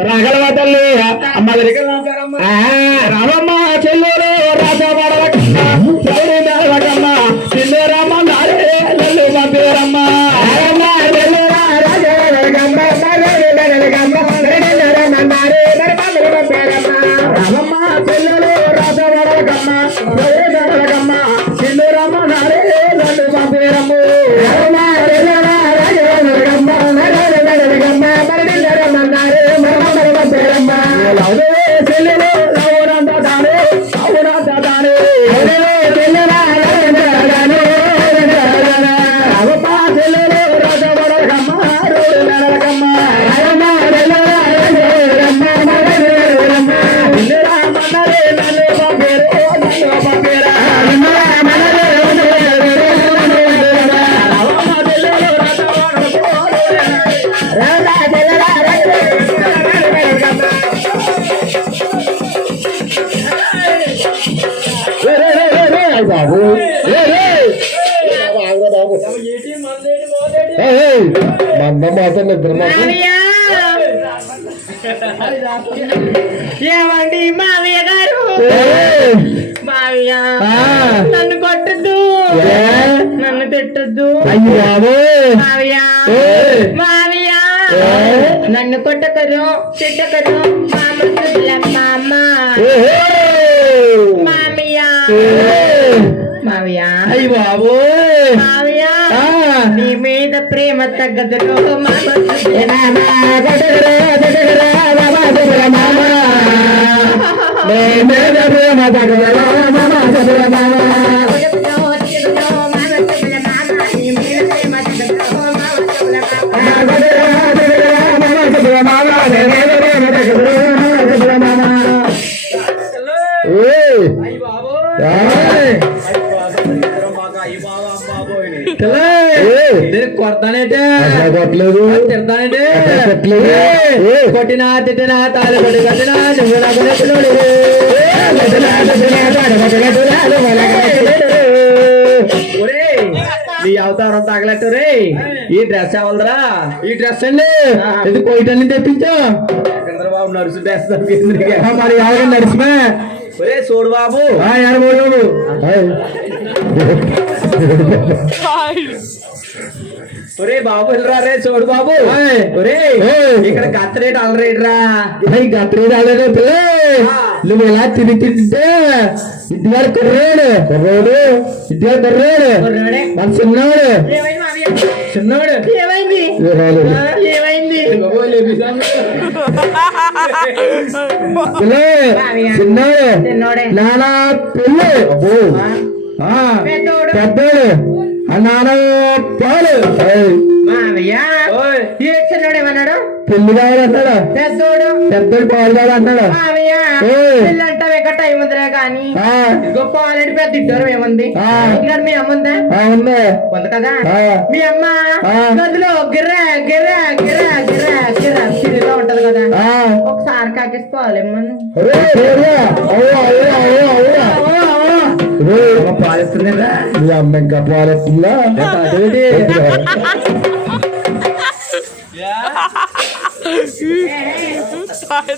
రగలవ తల్లి? అమ్మ దగ్గర మంద మాత్రం నిద్ర ఏమండి మావయ్య గారు ఏయ్! మావయ్య. నన్ను కొట్టద్దు ఏ? నన్ను తిట్టద్దు అయ్యి బాబోయ్ మావయ్య! మావయ్య? నన్ను కొట్టకరు తిట్టకరు మామ మామ ఏహే! మామయ్య! మావయ్య అయ్యి మావయ్య ఆ! నీ మీద ప్రేమ తగ్గదులో మామ. ఏ ఏయ్! కొట్టినా తిట్టినా తాళి కొట్టి కట్టినా నీ అవతారం తగలట్టు రే ఈ డ్రెస్ ఎవరిదిరా ఈ డ్రెస్ అండి. ఇది కోయిటన్ని తెప్పించా. నడుసు డ్రెస్ తప్పింది. ఆ, మరి ఎవరు నడిచిమే ఒరే చూడు బాబు. ఒరే బాబు వెళ్ళరా రే చూడు బాబు ఏయ్. ఒరే ఏయ్. ఇక్కడ కత్త రేట్ అల్ల రేట్ రా గట్రీ రాలేదు పిల్లే నువ్వు ఇలా తిని తింటే ఇద్దరు కుర్రాడు కుర్రాడు ఇద్దరు కుర్రాడు కుర్రాడే. మన చిన్నాడు ఏమైంది మావయ్య? చిన్నోడు ఏమైంది ఏ రాలేదు. ఏమైంది బాబు లేపిస్తాను. పిల్లే మావయ్య. చిన్నాడు చిన్నోడే. నానా పిల్లి అబ్బో ఆ, పెద్దోడు. ఏమన్నాడు? పెళ్ళి కావాలంటాడు? పెద్దోడు. పెద్దోడు పాలు కావాలంటాడు? మావయ్య ఏయ్. పిల్లంటే ఇక టైం ఉందిలే కానీ? ఆ, ఇదిగో పాలెడి పెద్ద ఇద్దరు ఏముంది. ఇక్కడ మీ అమ్మ ఉందా? ఉంది. కదా? ఆ. మీ అమ్మ ఆ. గదిలో గిర్రా గిర్రా గిర్రా గిర్రా గిర్రా తిరుగుతూ ఉంటది కదా? ఆ, ఒకసారి కాకేసి పాలేమ్మను పాలిస్తుందిరా మీ అమ్మ ఇంకా పాలెత్తుందా? అదేంటి?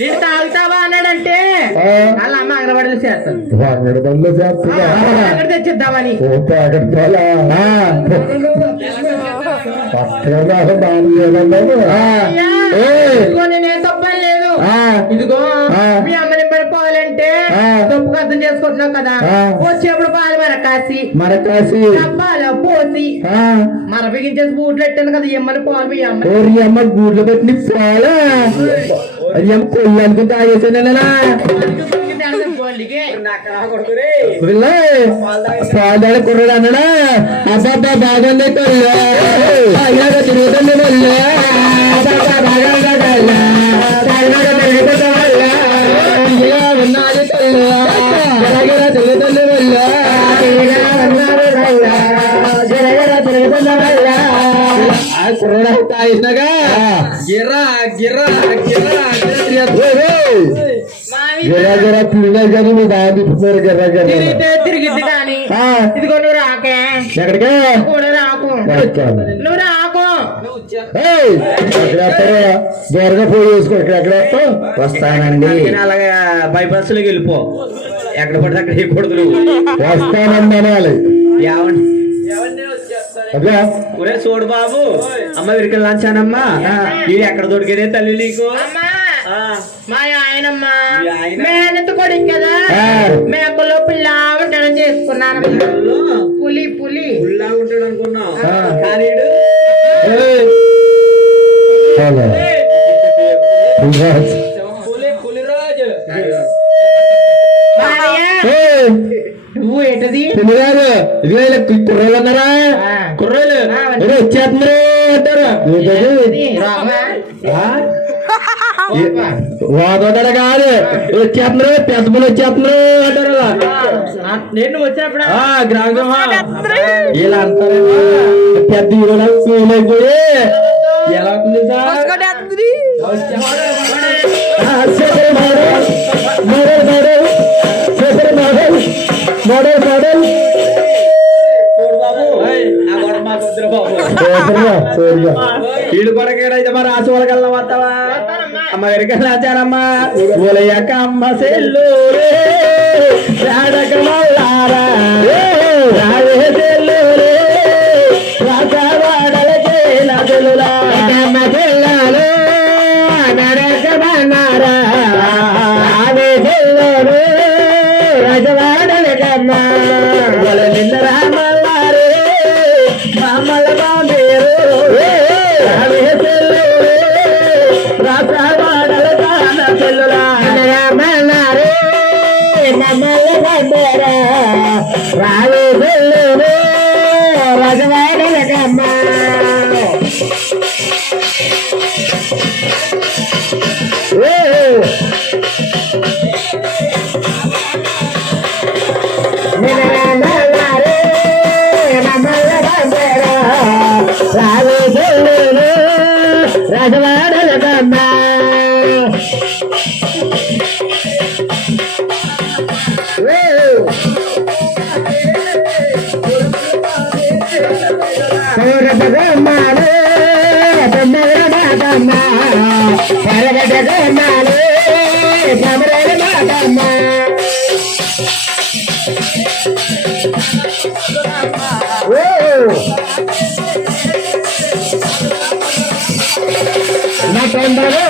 నేను తాగుతావా అన్నాడంటే. వాళ్ళ అమ్మ అగరబడులు చేస్తాను. వాంగడి బండ్లు చేస్తుందా? ఎక్కడ తెచ్చిద్దామని ఓ ప్యాకెట్ పక్కన నేనేం తప్పని లేదు. ఆ, ఇదిగో. మీ అమ్మని ఆ. తప్పుగా అర్థం చేసుకుంటున్నావు కదా. వచ్చేప్పుడు పాలు మన కాసి మరి కాసి డబ్బాలో పోసి మర బిగించేసి బూట్లు పెట్టాను కదా ఎమ్మని పాలు అమ్మ అమ్మ గూడ్లు పెట్టిన పాలా? అది ఏమో కొల్లు కుర్రాడు అన్నాడా? బాగుంది తిరుగుతుంది అబ్బాబ్బా బాగా గిరా గిరా కానీ మీ దాని తిప్పుతున్నారు గిరా గిరా తిరిగితే తిరిగిద్ది కానీ ఆ, ఇదిగో నువ్వు రాకే. ఎక్కడికే? కూడా రాకు. వచ్చాను. నువ్వు రాకు. ఏయ్, ఎక్కడ వేస్తారా? దూరంగా పోయి వేసుకో ఇక్కడ ఎక్కడ వేస్తావు? వస్తానండి. అలాగా బైపాస్లోకి వెళ్ళిపో. ఎక్కడ పడితే అక్కడ వేయకూడదు నువ్వు. వస్తానని అనాలి. ఏమండి? ఒరే చూడు బాబు. అమ్మ విరికలు లంచానమ్మా ఇది ఎక్కడ దొరికేదే తల్లి నీకు? అమ్మా. ఆ, మా ఆయనమ్మ. మీ ఆయన? మేనత్త కొడుకు కదా. మేకలో పిల్ల ఉండడం చేసుకున్నాను. పులి పులి. పుల్లాగా ఉంటాడు. Congrats. పులి పులిరాజు. నువ్వు ఏంటది? పిల్లగారు ఇలా కుర్రోళ్ళు ఆ, ఏదో వచ్చేస్తున్నారు అంటారు ఏంటది? రామా? వాదోదడ కాదు వచ్చేస్తున్నారు పెద్దలు వచ్చేస్తున్నారు అంటారు అలా. ఆ, నేను వచ్చినప్పుడు ఆ గ్రామం ఇలా అంటారేమో పెద్ద హీరోలా ఫీల్ అయిపోయి ఎలా అవుతుంది సార్ ఆ, super model model model super model model model వీడు కొడకేడైతే మరి రాసి వాళ్ళకల్లా వస్తావా అమ్మ వెనకల్లా ఆచారమ్మా ఊలయ్యాక అమ్మ సెల్లు. రాడక మల్లారా. రావే సెల్లు రాసవాడలకే నదులులా అమ్మ చెల్లెలు నడక my brother. Not on the.